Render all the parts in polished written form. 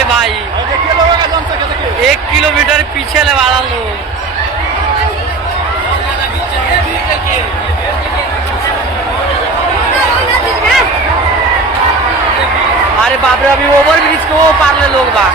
ये भाई देखिए लोगों का जनसंख्या देखिए 1 किलोमीटर पीछे लगा लोग। अरे बाप रे, अभी ओवर ब्रिज को पार ले लोग बा।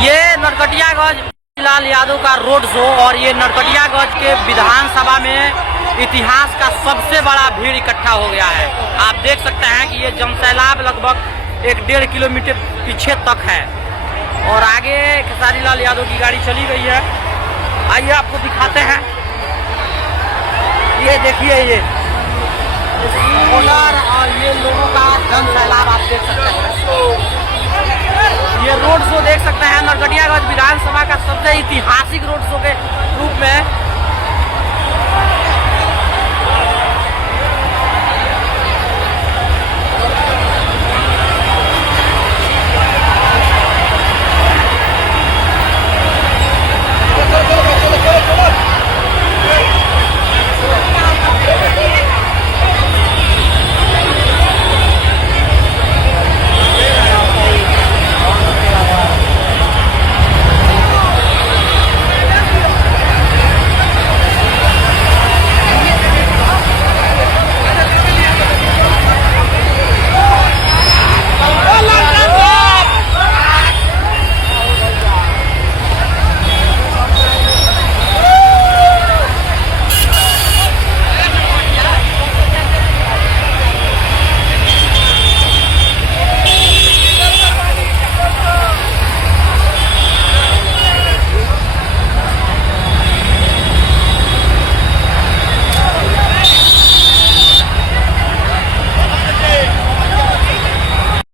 ये नरकटियागंज लाल यादव का रोड शो और ये नरकटियागंज के विधानसभा में इतिहास का सबसे बड़ा भीड़ इकट्ठा हो गया है। आप देख सकते हैं कि ये जनसैलाब लगभग 1-1.5 किलोमीटर पीछे तक है और आगे खेसारी लाल यादव की गाड़ी चली गई है। आइए आपको दिखाते हैं। ये देखिए ये ओनर और ये लोगों का जनसैलाब आप देख सकते हैं। ये रोड शो देख सकते हैं नरकटियागंज विधानसभा का सबसे ऐतिहासिक रोड शो के रूप में।